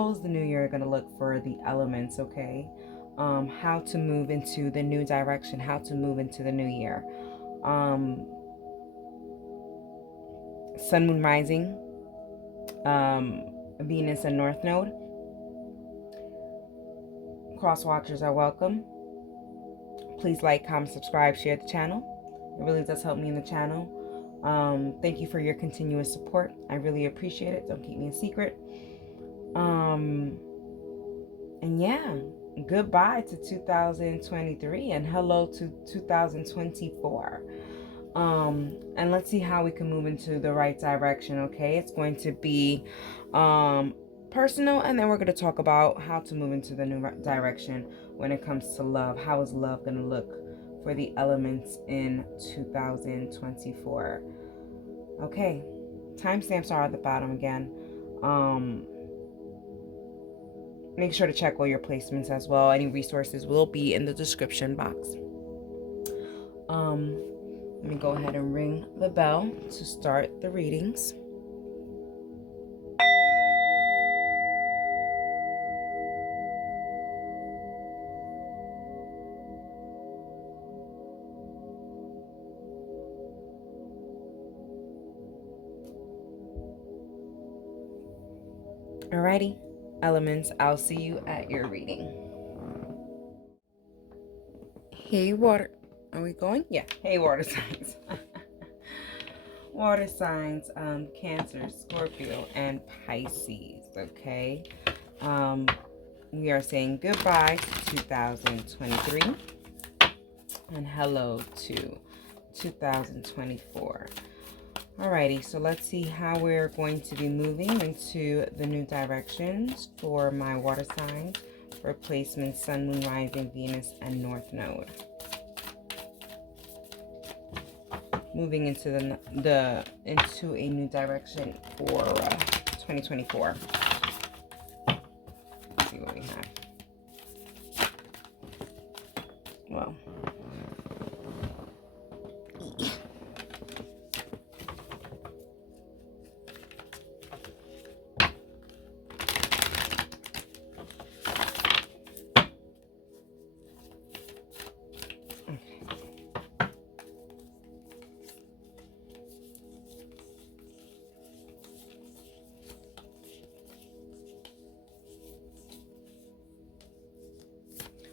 how's the new year going to look for the elements, okay? How to move into the new direction, how to move into the new year. Sun, moon, rising, Venus and North Node. Cross watchers are welcome. Please like, comment, subscribe, share the channel. It really does help me in the channel. Thank you for your continuous support. I really appreciate it. Don't keep me a secret. And yeah, goodbye to 2023 and hello to 2024. And let's see how we can move into the right direction, okay? It's going to be personal, and then we're going to talk about how to move into the new direction when it comes to love. How is love going to look for the elements in 2024? Okay, timestamps are at the bottom again. Make sure to check all your placements as well. Any resources will be in the description box. Let me go ahead and ring the bell to start the readings. Alrighty, elements, I'll see you at your reading. Hey, water. Are we going? Yeah. Hey, water signs. Water signs, Cancer, Scorpio, and Pisces, okay? We are saying goodbye to 2023 and hello to 2024. Alrighty, so let's see how we're going to be moving into the new directions for my water signs for placement, Sun, Moon, Rising, Venus, and North Node. Moving into into a new direction for 2024. Let's see what we have. Well.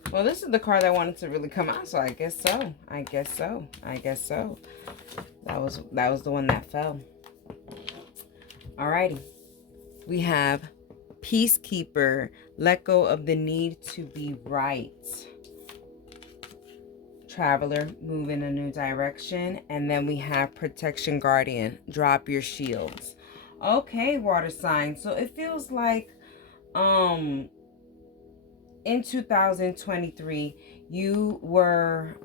Well, this is the card I wanted to really come out, so I guess so. That was the one that fell. Alrighty. We have Peacekeeper, let go of the need to be right. Traveler, move in a new direction. And then we have Protection Guardian, drop your shields. Okay, water sign. So it feels like in 2023, you were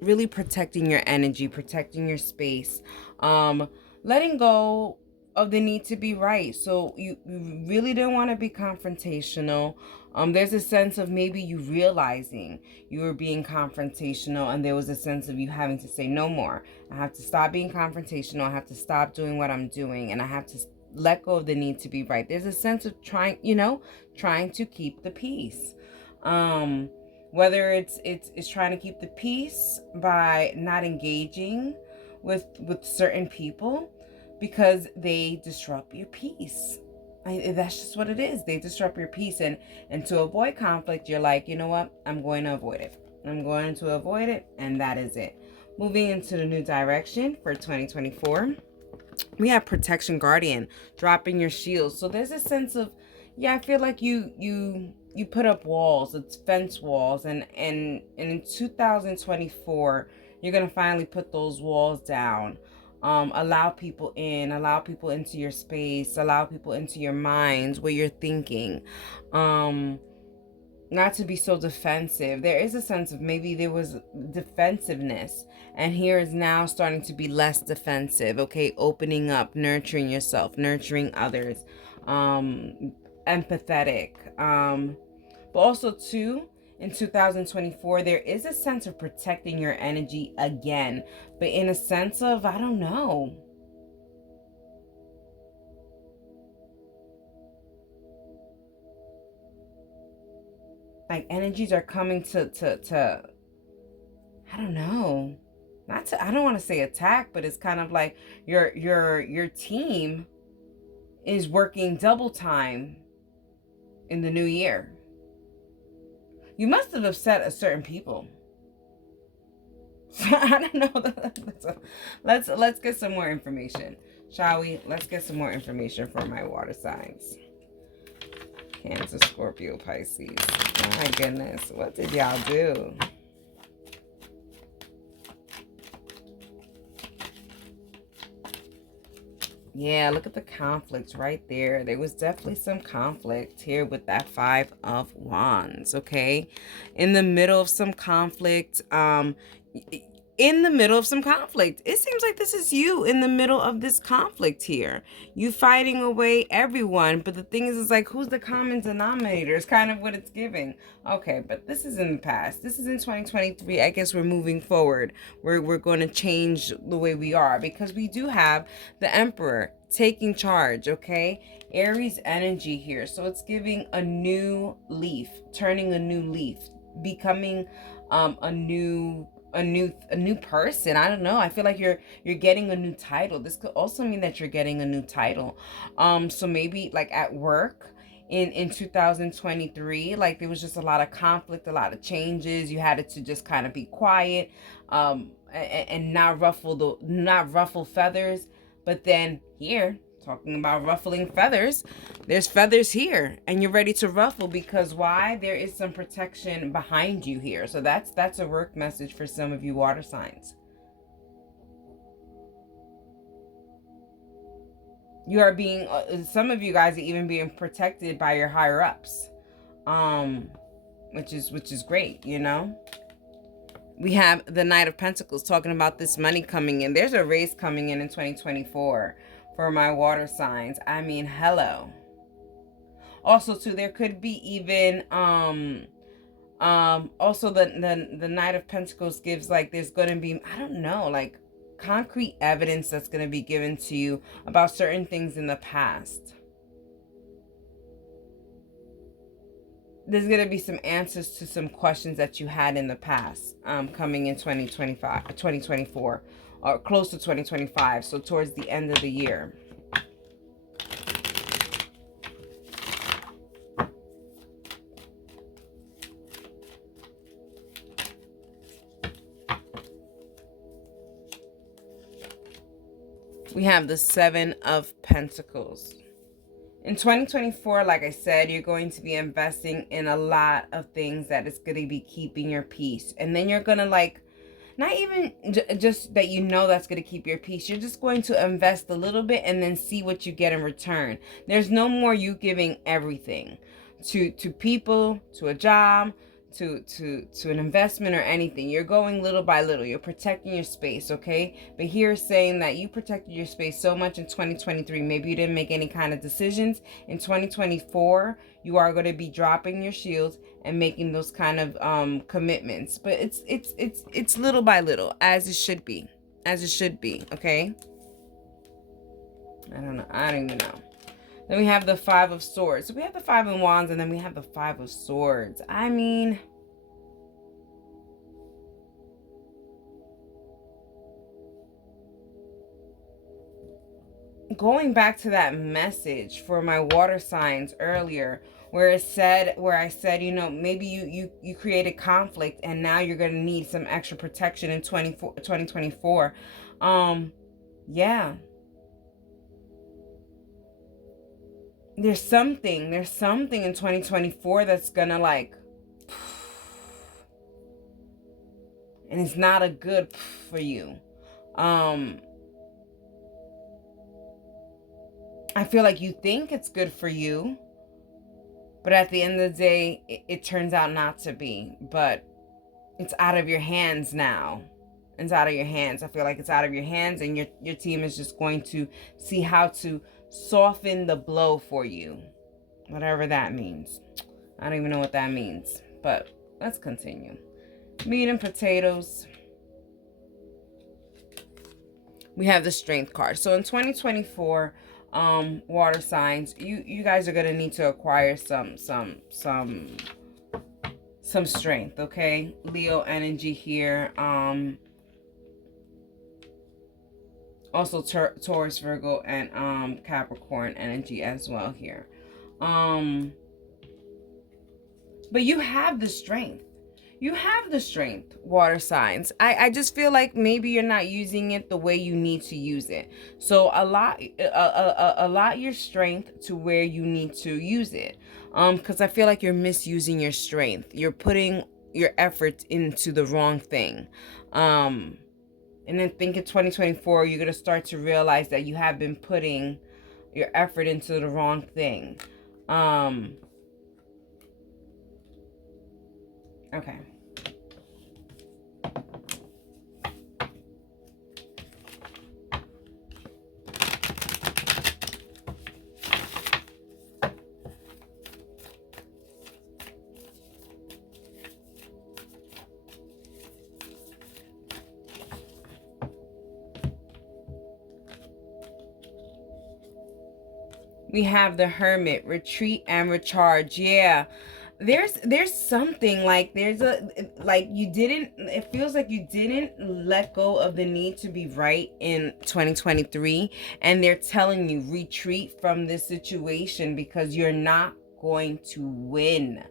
really protecting your energy, protecting your space, letting go of the need to be right. So you really didn't want to be confrontational. There's a sense of maybe you realizing you were being confrontational, and there was a sense of you having to say no more. I have to stop being confrontational. I have to stop doing what I'm doing, and I have to let go of the need to be right. There's a sense of trying to keep the peace. Whether it's trying to keep the peace by not engaging with certain people because they disrupt your peace. That's just what it is. They disrupt your peace, and to avoid conflict, you're like, you know what? I'm going to avoid it. I'm going to avoid it, and that is it. Moving into the new direction for 2024. We have Protection Guardian, dropping your shields. So there's a sense of, yeah, I feel like you put up walls, it's fence walls, and in 2024, you're gonna finally put those walls down. Allow people in, allow people into your space, allow people into your minds, where you're thinking. Not to be so defensive. There is a sense of maybe there was defensiveness, and here is now starting to be less defensive. Okay, opening up, nurturing yourself, nurturing others, empathetic. But also too, in 2024, there is a sense of protecting your energy again, but in a sense of, I don't know, Like energies are coming to I don't know. Not to, I don't want to say attack, but it's kind of like your team is working double time in the new year. You must have upset a certain people. I don't know. Let's get some more information, shall we? Let's get some more information for my water signs. Cancer, Scorpio, Pisces. Oh my goodness, what did y'all do? Yeah, look at the conflict right there. There was definitely some conflict here with that Five of Wands, okay? In the middle of some conflict, in the middle of some conflict. It seems like this is you in the middle of this conflict here. You fighting away everyone, but the thing is like, who's the common denominator? Is kind of what it's giving. Okay, but this is in the past. This is in 2023. I guess we're moving forward. We're going to change the way we are, because we do have the Emperor taking charge, okay? Aries energy here. So it's giving a new leaf, turning a new leaf, becoming a new person. I don't know. I feel like you're getting a new title. This could also mean that you're getting a new title. So maybe like at work in 2023, like there was just a lot of conflict, a lot of changes. You had to just kind of be quiet, and not ruffle feathers. But then here, talking about ruffling feathers, there's feathers here, and you're ready to ruffle, because why? There is some protection behind you here. So that's a work message for some of you water signs. You are being, some of you guys are even being protected by your higher ups, which is great, you know. We have the Knight of Pentacles talking about this money coming in. There's a raise coming in 2024 for my water signs. I mean, hello. Also, too, there could be even also the Knight of Pentacles gives like there's going to be, I don't know, like concrete evidence that's going to be given to you about certain things in the past. There's going to be some answers to some questions that you had in the past, coming in 2024, or close to 2025. So towards the end of the year. We have the Seven of Pentacles. In 2024, like I said, you're going to be investing in a lot of things that is going to be keeping your peace. And then you're going to like, not even just that, you know, that's going to keep your peace. You're just going to invest a little bit and then see what you get in return. There's no more you giving everything to people, to a job, to an investment or anything. You're going little by little. You're protecting your space, okay? But here saying that you protected your space so much in 2023, maybe you didn't make any kind of decisions. In 2024, you are going to be dropping your shields and making those kind of commitments. But it's little by little, as it should be. As it should be, okay? I don't know. I don't even know. Then we have the Five of Swords. So we have the Five of Wands, and then we have the Five of Swords. I mean, going back to that message for my water signs earlier, where I said, you know, maybe you created conflict and now you're going to need some extra protection in 2024. Yeah. There's something in 2024 that's gonna like, and it's not a good for you. I feel like you think it's good for you, but at the end of the day, it turns out not to be. But it's out of your hands now. It's out of your hands. I feel like it's out of your hands, and your team is just going to see how to soften the blow for you, whatever that means. I don't even know what that means, but let's continue. Meat and potatoes. We have the Strength card. So in 2024, water signs, you guys are going to need to acquire some some strength, okay? Leo energy here. Also Taurus, Virgo, and Capricorn energy as well here. But you have the strength. You have the strength, water signs. I just feel like maybe you're not using it the way you need to use it. So allot your strength to where you need to use it. Because I feel like you're misusing your strength. You're putting your effort into the wrong thing. And then think in 2024, you're going to start to realize that you have been putting your effort into the wrong thing. Okay. We have the Hermit, retreat and recharge. Yeah. There's something like it feels like you didn't let go of the need to be right in 2023, and they're telling you retreat from this situation because you're not going to win.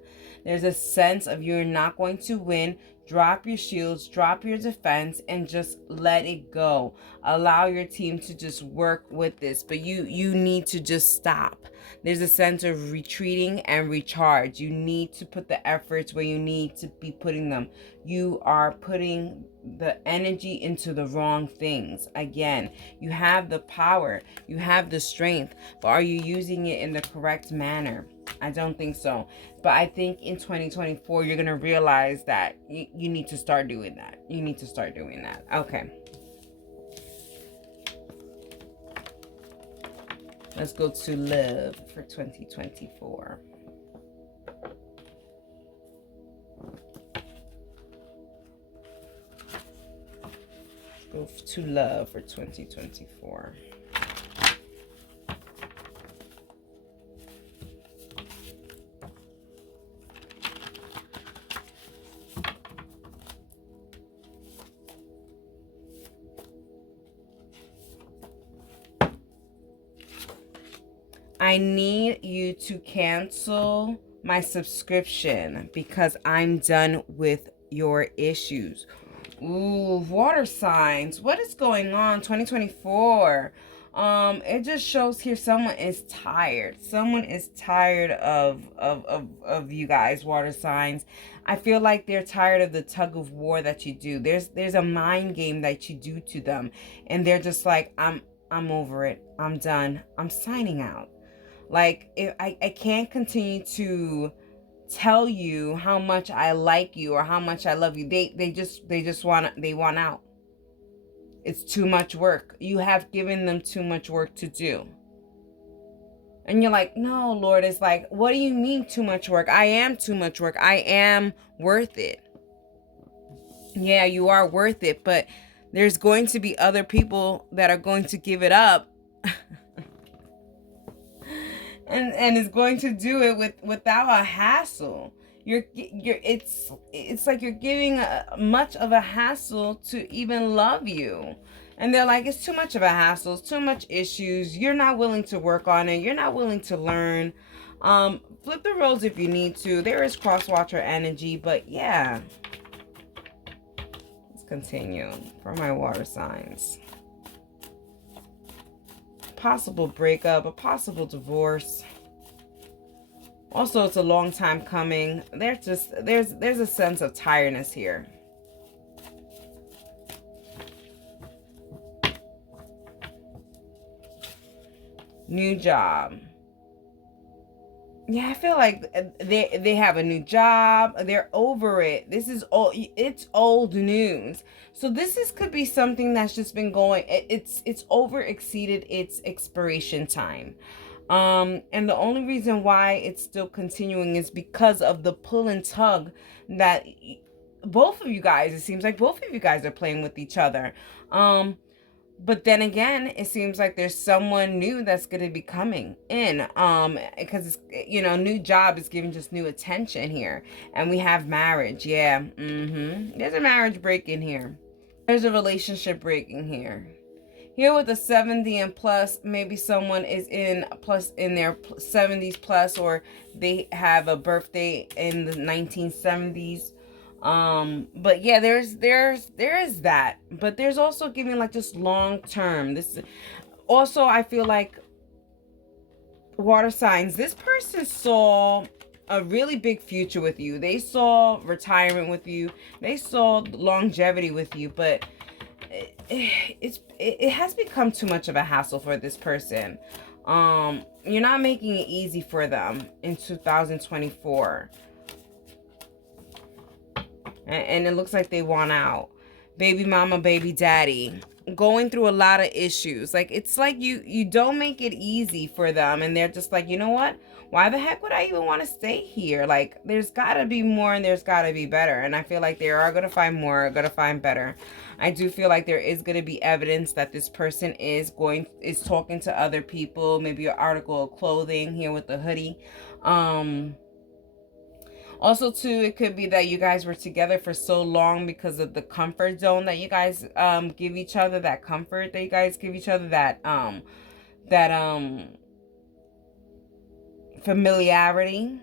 There's a sense of you're not going to win. Drop your shields, drop your defense, and just let it go. Allow your team to just work with this, but you need to just stop. There's a sense of retreating and recharge. You need to put the efforts where you need to be putting them. You are putting the energy into the wrong things. Again, you have the power, you have the strength, but are you using it in the correct manner? I don't think so. But I think in 2024, you're going to realize that you need to start doing that. You need to start doing that. Okay. Let's go to love for 2024. Let's go to love for 2024. I need you to cancel my subscription because I'm done with your issues. Ooh, water signs. What is going on? 2024. It just shows here someone is tired. Someone is tired of you guys, water signs. I feel like they're tired of the tug of war that you do. There's a mind game that you do to them, and they're just like, I'm over it. I'm done. I'm signing out. Like, if I can't continue to tell you how much I like you or how much I love you. They just want out. It's too much work. You have given them too much work to do. And you're like, no, Lord. It's like, what do you mean too much work? I am too much work. I am worth it. Yeah, you are worth it. But there's going to be other people that are going to give it up. And is going to do it without a hassle. It's like you're giving much of a hassle to even love you. And they're like, it's too much of a hassle, it's too much issues. You're not willing to work on it. You're not willing to learn. Flip the roles if you need to. There is cross-watcher energy, but yeah. Let's continue for my water signs. Possible breakup, a possible divorce. Also, it's a long time coming. There's a sense of tiredness here. New job. Yeah, I feel like they have a new job. They're over it. This is old. It's old news. So could be something that's just been going. It's over exceeded its expiration time. And the only reason why it's still continuing is because of the pull and tug that both of you guys. It seems like both of you guys are playing with each other. But then again, it seems like there's someone new that's going to be coming in. Because it's, you know, new job is giving just new attention here. And we have marriage. Yeah. There's a marriage break in here. There's a relationship breaking here. Here with the 70 and plus, maybe someone is in their 70s plus, or they have a birthday in the 1970s. But yeah, there is that, but there's also giving like just long term. This also, I feel like, water signs, this person saw a really big future with you. They saw retirement with you. They saw longevity with you, but it has become too much of a hassle for this person. You're not making it easy for them in 2024. And it looks like they want out. Baby mama, baby daddy, going through a lot of issues. Like, it's like you don't make it easy for them, and they're just like, you know what? Why the heck would I even want to stay here? Like, there's got to be more, and there's got to be better. And I feel like they are going to find more, going to find better. I do feel like there is going to be evidence that this person is talking to other people. Maybe an article of clothing here with the hoodie. Also, too, it could be that you guys were together for so long because of the comfort zone that you guys give each other, that comfort that you guys give each other, that familiarity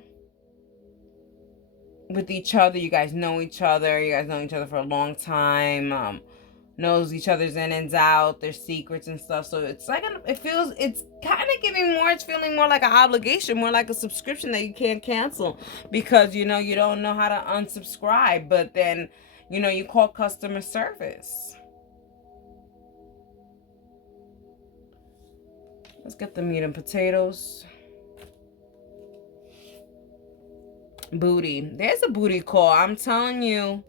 with each other. You guys know each other. You guys know each other for a long time. Knows each other's in and out, their secrets and stuff. So it's like, it's kind of giving more, it's feeling more like an obligation, more like a subscription that you can't cancel because, you know, you don't know how to unsubscribe, but then, you know, you call customer service. Let's get the meat and potatoes. Booty. There's a booty call. I'm telling you.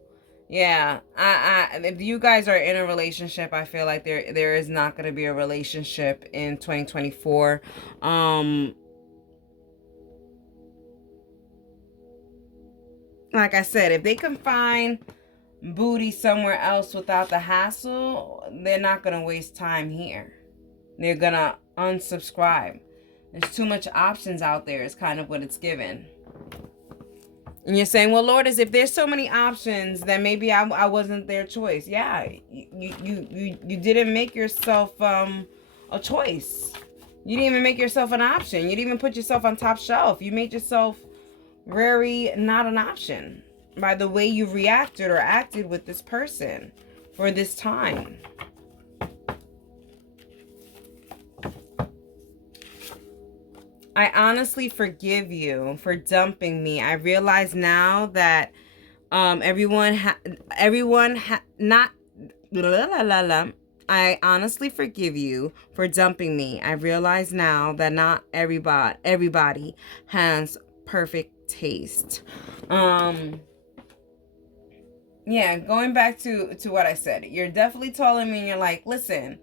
Yeah, if you guys are in a relationship, I feel like there is not going to be a relationship in 2024. Like I said, if they can find booty somewhere else without the hassle, they're not going to waste time here. They're going to unsubscribe. There's too much options out there is kind of what it's given. And you're saying, well, Lord, if there's so many options, then maybe I wasn't their choice. Yeah, you didn't make yourself a choice. You didn't even make yourself an option. You didn't even put yourself on top shelf. You made yourself very not an option by the way you reacted or acted with this person for this time. I honestly forgive you for dumping me. I realize now that I honestly forgive you for dumping me. I realize now that not everybody has perfect taste. Yeah, going back to what I said, you're definitely telling me, and you're like, listen,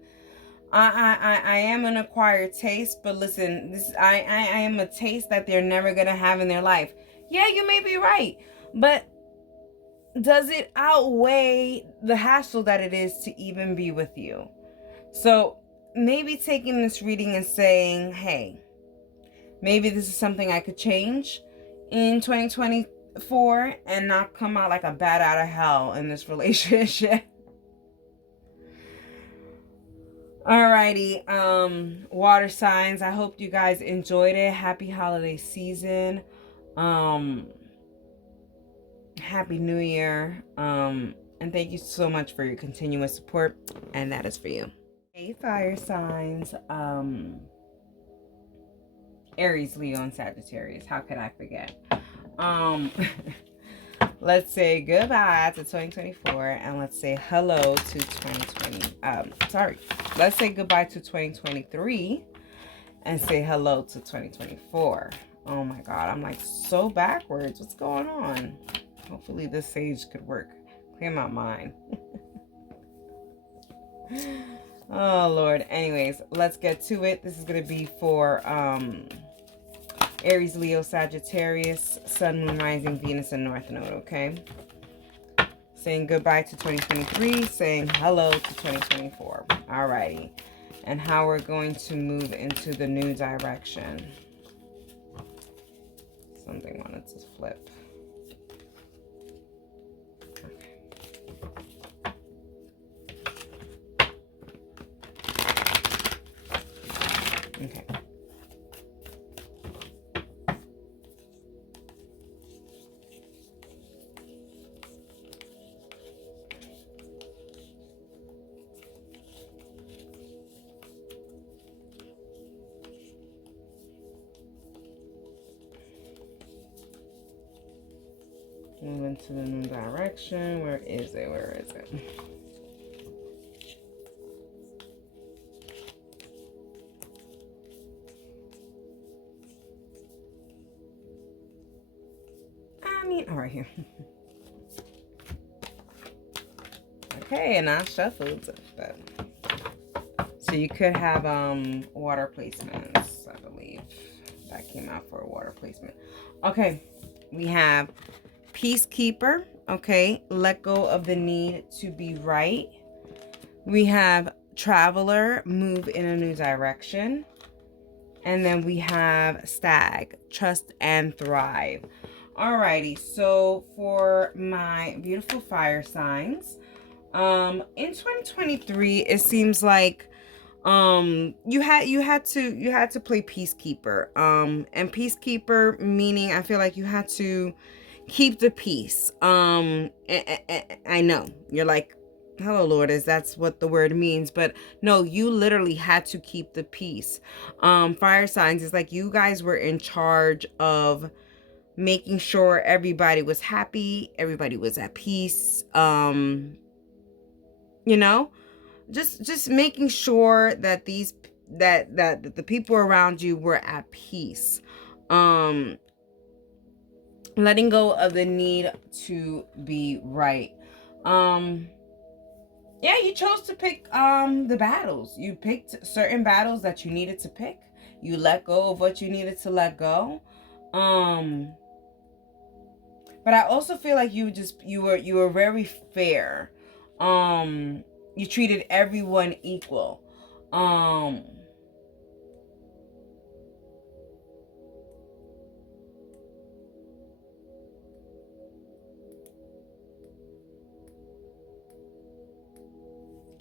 I am an acquired taste, but listen, I am a taste that they're never gonna have in their life. Yeah, you may be right, but does it outweigh the hassle that it is to even be with you? So maybe taking this reading and saying, hey, maybe this is something I could change in 2024 and not come out like a bat out of hell in this relationship. Alrighty, water signs, I hope you guys enjoyed it. Happy holiday season. Happy New Year. And thank you so much for your continuous support. And that is for you. Hey, fire signs. Aries, Leo, and Sagittarius. How could I forget? Let's say goodbye to 2024 and let's say hello to 2020. Let's say goodbye to 2023 and say hello to 2024. Oh my God, I'm like so backwards. What's going on? Hopefully this sage could work. Clear my mind. Oh Lord. Anyways, let's get to it. This is gonna be for Aries, Leo, Sagittarius, Sun, Moon, Rising, Venus, and North Node, okay? saying goodbye to 2023, saying hello to 2024. Alrighty. And how we're going to move into the new direction. Something wanted to flip. Okay. Move into the new direction. Where is it? Where is it? All right, here. Okay, and I shuffled. So you could have water placements, I believe. That came out for a water placement. Okay, we have Peacekeeper. Okay, let go of the need to be right. We have Traveler, move in a new direction. And then we have Stag, trust and thrive. Alrighty, so for my beautiful fire signs, in 2023, it seems like you had to play Peacekeeper. And Peacekeeper meaning I feel like you had to keep the peace. I know you're like, hello Lord, is that's what the word means, but no, you literally had to keep the peace. Fire signs is like you guys were in charge of making sure everybody was happy, everybody was at peace. You know, just making sure that that the people around you were at peace. Letting go of the need to be right. Yeah, you chose to pick the battles. You picked certain battles that you needed to pick. You let go of what you needed to let go. But I also feel like you were very fair. You treated everyone equal.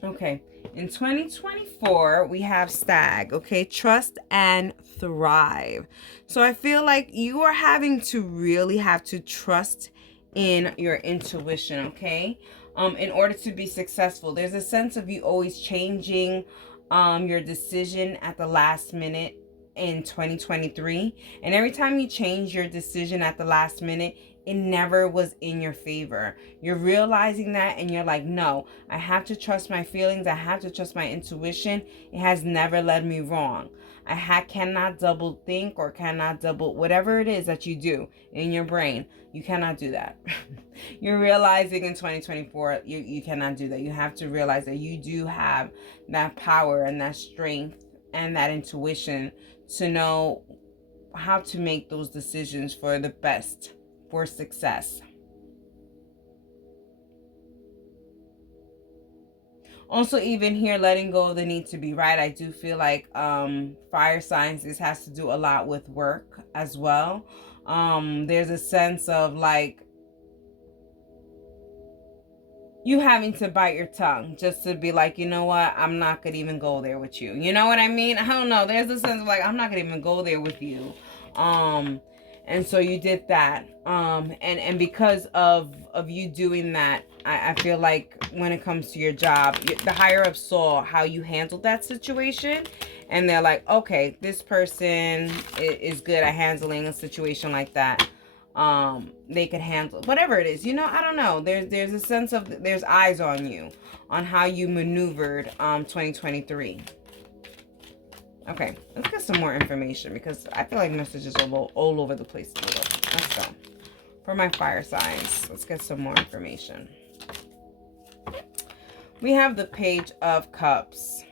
Okay, in 2024, we have Stag, okay? Trust and thrive. So I feel like you are having to really have to trust in your intuition, okay? In order to be successful. There's a sense of you always changing your decision at the last minute in 2023. And every time you change your decision at the last minute, it never was in your favor. You're realizing that and you're like, no, I have to trust my feelings. I have to trust my intuition. It has never led me wrong. Cannot double think or cannot double whatever it is that you do in your brain. You cannot do that. You're realizing in 2024, you cannot do that. You have to realize that you do have that power and that strength and that intuition to know how to make those decisions for the best, for success. Also, even here, letting go of the need to be right. I do feel like fire signs, this has to do a lot with work as well. There's a sense of like you having to bite your tongue just to be like, you know what, I'm not gonna even go there with you. You know what I mean? I don't know. There's a sense of like, I'm not gonna even go there with you. And so you did that. And because of you doing that, I feel like when it comes to your job, the higher up saw how you handled that situation. And they're like, okay, this person is good at handling a situation like that. They could handle whatever it is, you know. I don't know, there's a sense of there's eyes on you on how you maneuvered 2023. Okay, let's get some more information because I feel like messages are all over the place a little. Let's go for my fire signs. Let's get some more information. We have the Page of Cups.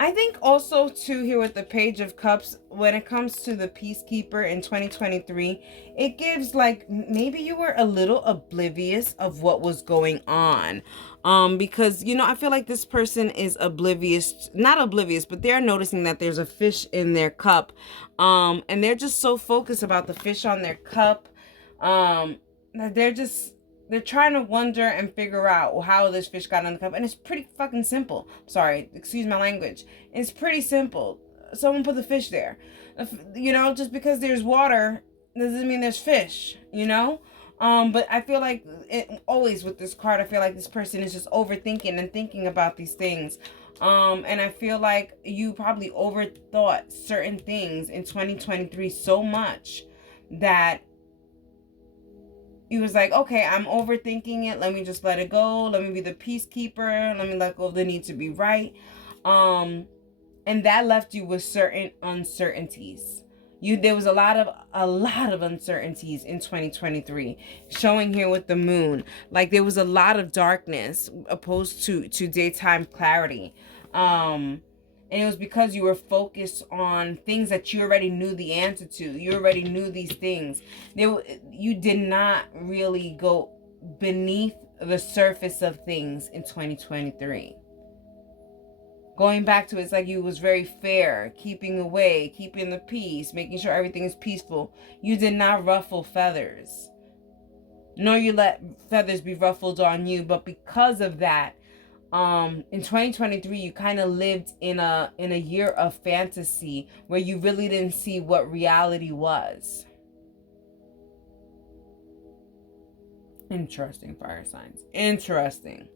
I think also too here with the Page of Cups, when it comes to the Peacekeeper in 2023, it gives like maybe you were a little oblivious of what was going on. Because you know, I feel like this person is oblivious, not oblivious, but they're noticing that there's a fish in their cup. And they're just so focused about the fish on their cup. That they're trying to wonder and figure out how this fish got in the cup. And it's pretty fucking simple. Sorry, excuse my language. It's pretty simple. Someone put the fish there. You know, just because there's water doesn't mean there's fish, you know? But I feel like always with this card, I feel like this person is just overthinking and thinking about these things. And I feel like you probably overthought certain things in 2023 so much that he was like, okay, I'm overthinking it. Let me just let it go. Let me be the peacekeeper. Let me let go of the need to be right. And that left you with certain uncertainties. There was a lot of uncertainties in 2023, showing here with the moon. Like there was a lot of darkness opposed to daytime clarity. And it was because you were focused on things that you already knew the answer to. You already knew these things. You did not really go beneath the surface of things in 2023. Going back to it's like you was very fair, keeping away, keeping the peace, making sure everything is peaceful. You did not ruffle feathers. Nor you let feathers be ruffled on you. But because of that, in 2023 you kind of lived in a year of fantasy where you really didn't see what reality was. Interesting, fire signs. Interesting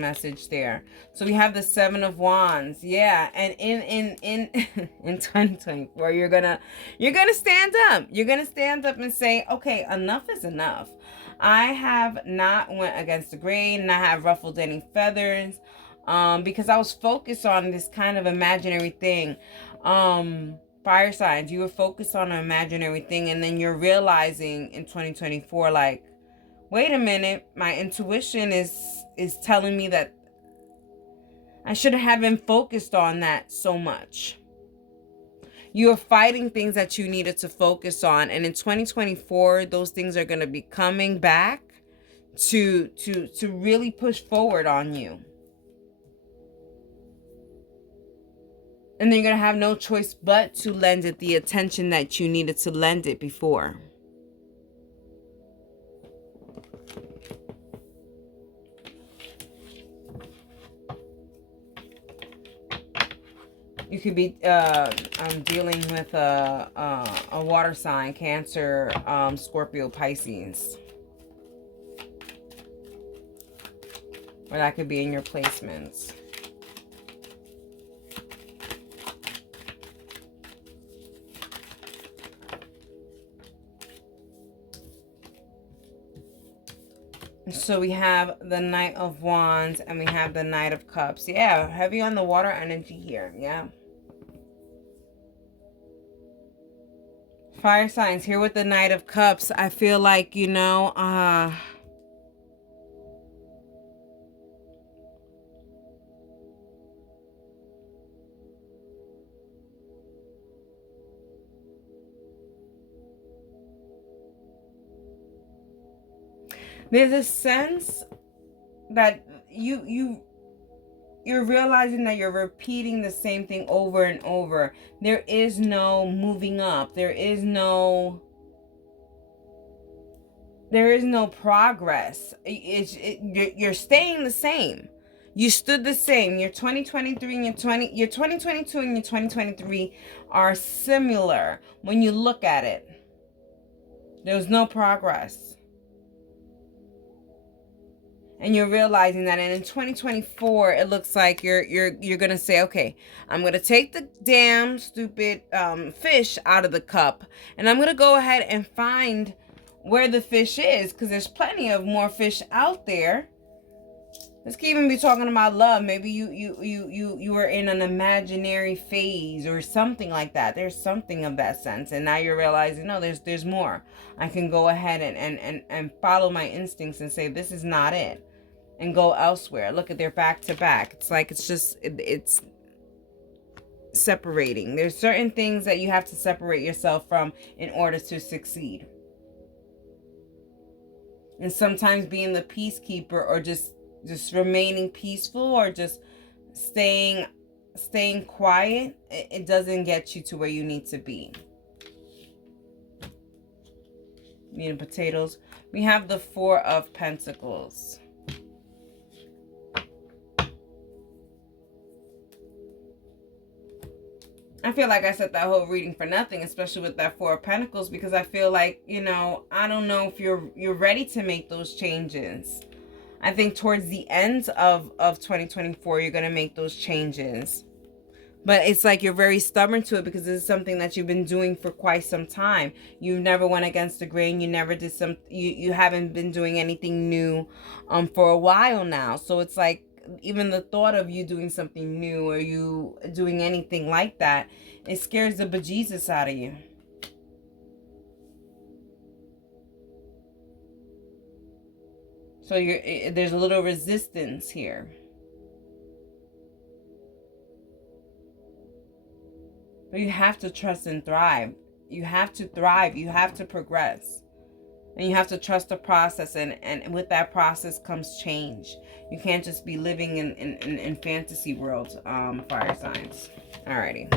message there. So we have the Seven of Wands. Yeah, and in 2024 you're gonna stand up. You're gonna stand up and say, okay, enough is enough. I have not went against the grain and I have ruffled any feathers, because I was focused on this kind of imaginary thing. Fire signs, you were focused on an imaginary thing, and then you're realizing in 2024, like, wait a minute, my intuition is telling me that I shouldn't have been focused on that so much. You are fighting things that you needed to focus on. And in 2024, those things are going to be coming back to really push forward on you. And then you're going to have no choice but to lend it the attention that you needed to lend it before. You could be dealing with a water sign, Cancer, Scorpio, Pisces. Or that could be in your placements. So we have the Knight of Wands and we have the Knight of Cups. Yeah, heavy on the water energy here. Yeah. Fire signs here with the Knight of Cups. I feel like, you know, there's a sense that you're realizing that you're repeating the same thing over and over. There is no moving up. There is no progress. You're staying the same. You stood the same. Your 2023 and your 2022 and your 2023 are similar when you look at it. There's no progress. And you're realizing that, and in 2024, it looks like you're gonna say, okay, I'm gonna take the damn stupid fish out of the cup, and I'm gonna go ahead and find where the fish is, because there's plenty of more fish out there. Let's even be talking about love. Maybe you were in an imaginary phase or something like that. There's something of that sense, and now you're realizing, no, there's more. I can go ahead and follow my instincts and say, this is not it. And go elsewhere. Look at their back to back. It's like it's separating. There's certain things that you have to separate yourself from in order to succeed. And sometimes being the peacekeeper, or just remaining peaceful, or just staying quiet, it doesn't get you to where you need to be. Meat and potatoes. We have the Four of Pentacles. I feel like I said that whole reading for nothing, especially with that Four of Pentacles, because I feel like, you know, I don't know if you're ready to make those changes. I think towards the end of 2024, you're going to make those changes. But it's like you're very stubborn to it, because this is something that you've been doing for quite some time. You never went against the grain. You never did you haven't been doing anything new for a while now. So it's like, even the thought of you doing something new, or you doing anything like that, it scares the bejesus out of you. So there's a little resistance here. But you have to trust and thrive. You have to thrive. You have to progress. And you have to trust the process. And with that process comes change. You can't just be living in fantasy world, fire signs. Alrighty.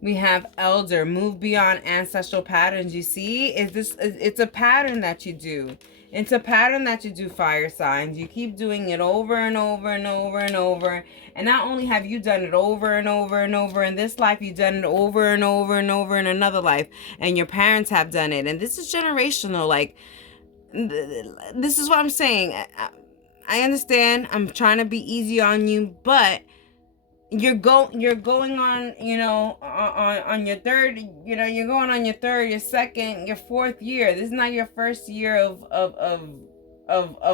We have Elder, move beyond ancestral patterns. You see, it's a pattern that you do. It's a pattern that you do, fire signs. You keep doing it over and over and over and over. And not only have you done it over and over and over in this life, you've done it over and over and over in another life. And your parents have done it. And this is generational. Like, this is what I'm saying. I understand. I'm trying to be easy on you, but you're going on, you know, on your third, you know, you're going on your third, your second, your fourth year. This is not your first year of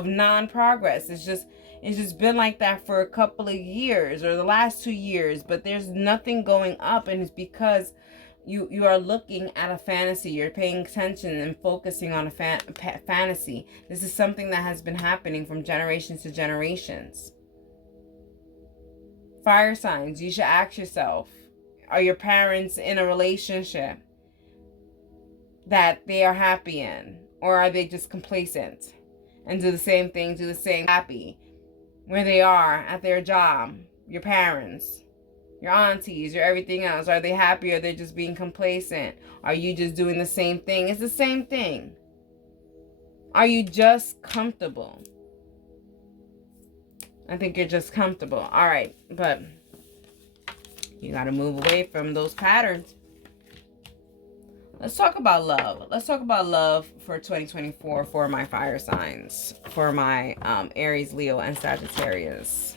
non-progress. It's just been like that for a couple of years, or the last 2 years, but there's nothing going up. And it's because you are looking at a fantasy. You're paying attention and focusing on a fantasy. This is something that has been happening from generations to generations. Fire signs, you should ask yourself, are your parents in a relationship that they are happy in? Or are they just complacent and do the same thing, happy where they are at their job? Your parents, your aunties, your everything else, are they happy, or are they just being complacent? Are you just doing the same thing? It's the same thing. Are you just comfortable? I think you're just comfortable. All right, but you got to move away from those patterns. Let's talk about love. Let's talk about love for 2024 for my fire signs, for my Aries, Leo, and Sagittarius.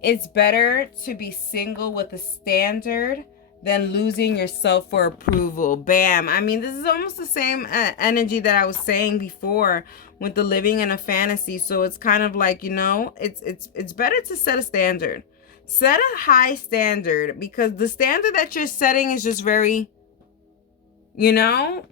It's better to be single with a standard than losing yourself for approval. Bam. I mean, this is almost the same energy that I was saying before with the living in a fantasy. So it's kind of like, you know, it's better to set a standard. Set a high standard, because the standard that you're setting is just very, you know,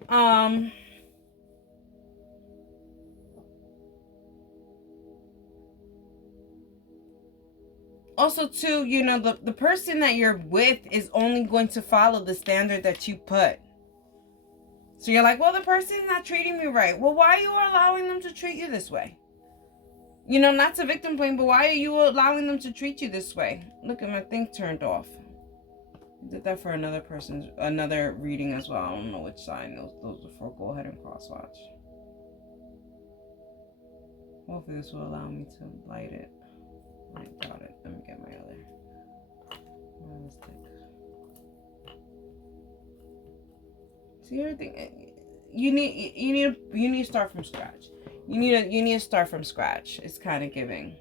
also, too, you know, the person that you're with is only going to follow the standard that you put. So you're like, well, the person's not treating me right. Well, why are you allowing them to treat you this way? You know, not to victim blame, but why are you allowing them to treat you this way? Look at my thing turned off. I did that for another reading as well. I don't know which sign those are for. Go ahead and cross watch. Hopefully this will allow me to light it. I got it. Let me get my other stick. See, everything you need to start from scratch. You need to start from scratch. It's kind of giving,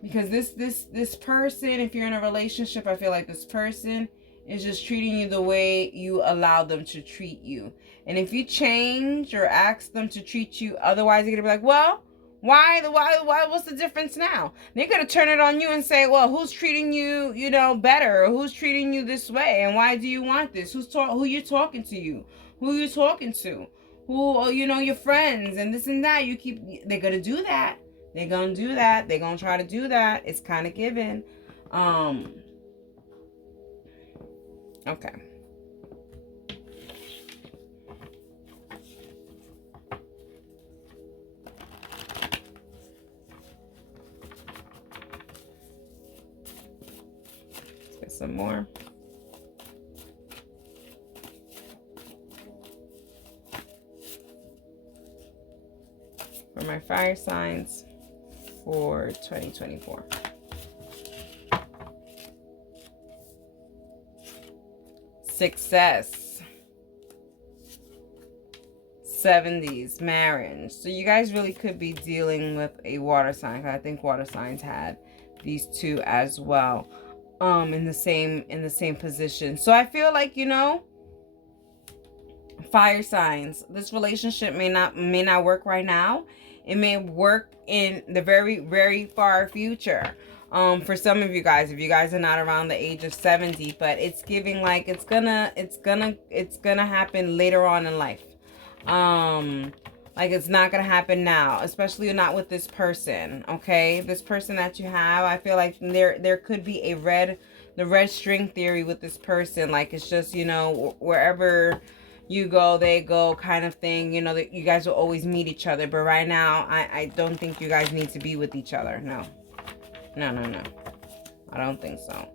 because this person, if you're in a relationship, I feel like this person is just treating you the way you allow them to treat you. And if you change or ask them to treat you otherwise, they're gonna be like, well, why what's the difference now? They're gonna turn it on you and say, well, who's treating you, better, or who's treating you this way, and why do you want this? Who you talking to you? Who you talking to? Who, your friends and this and that. They're gonna do that. They're gonna do that. They're gonna try to do that. It's kind of given. Okay. Let's get some more. For my fire signs for 2024. Success. 70s, marriage. So you guys really could be dealing with a water sign. I think water signs had these two as well. In the same position. So I feel like, fire signs, this relationship may not work right now. It may work in the very, very far future. For some of you guys, if you guys are not around the age of 70, but it's giving like it's gonna happen later on in life. Like it's not gonna happen now, especially not with this person. Okay, this person that you have, I feel like there could be the red string theory with this person. Like it's just, wherever you go, they go kind of thing. That you guys will always meet each other. But right now, I don't think you guys need to be with each other. No. I don't think so.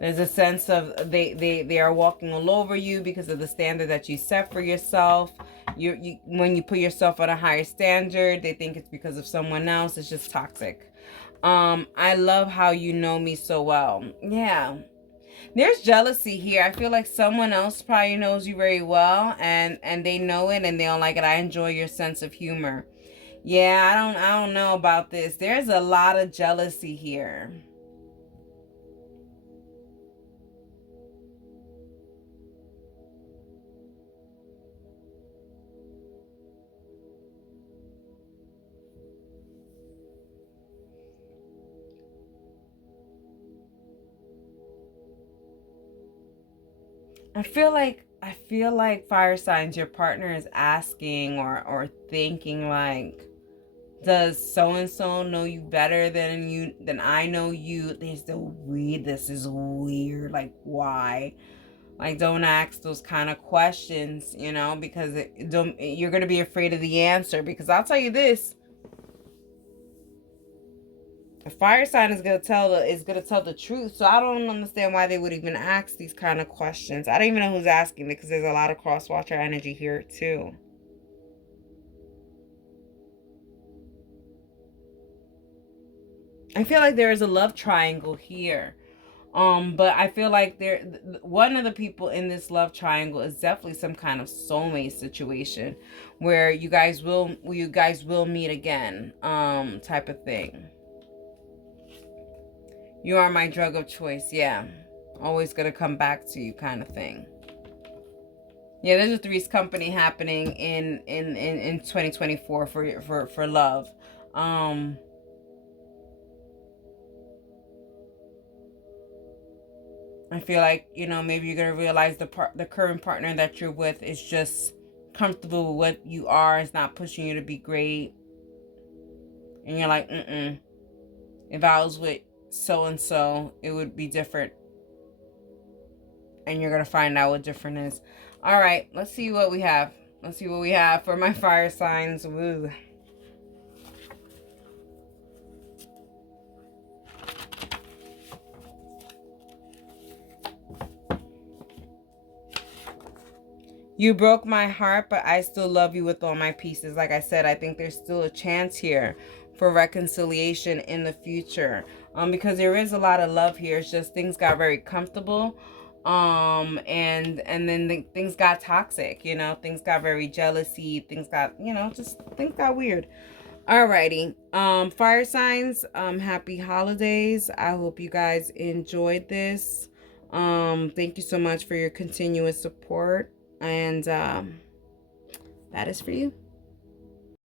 There's a sense of they are walking all over you because of the standard that you set for yourself. You when you put yourself on a higher standard, they think it's because of someone else. It's just toxic. I love how you know me so well. Yeah. There's jealousy here. I feel like someone else probably knows you very well and they know it and they don't like it. I enjoy your sense of humor. Yeah, I don't know about this. There's a lot of jealousy here. I feel like fire signs, your partner is asking or thinking like, does so and so know you better than I know you? This is weird. Like why? Like don't ask those kind of questions, because you're gonna be afraid of the answer. Because I'll tell you this. A fire sign is gonna tell the truth. So I don't understand why they would even ask these kind of questions. I don't even know who's asking because there's a lot of cross watcher energy here too. I feel like there is a love triangle here. But I feel like one of the people in this love triangle is definitely some kind of soulmate situation where you guys will meet again, type of thing. You are my drug of choice. Yeah. Always gonna come back to you kind of thing. Yeah, there's a Three's Company happening in 2024 for love. I feel like, maybe you're gonna realize the current partner that you're with is just comfortable with what you are. It's not pushing you to be great. And you're like, if I was with so and so, it would be different. And you're gonna find out what different is. All right, let's see what we have. Let's see what we have for my fire signs. Woo. You broke my heart, but I still love you with all my pieces. Like I said, I think there's still a chance here for reconciliation in the future. Because there is a lot of love here. It's just things got very comfortable. And then things got toxic, things got very jealousy. Things got, things got weird. Alrighty. Fire signs, happy holidays. I hope you guys enjoyed this. Thank you so much for your continuous support. And that is for you.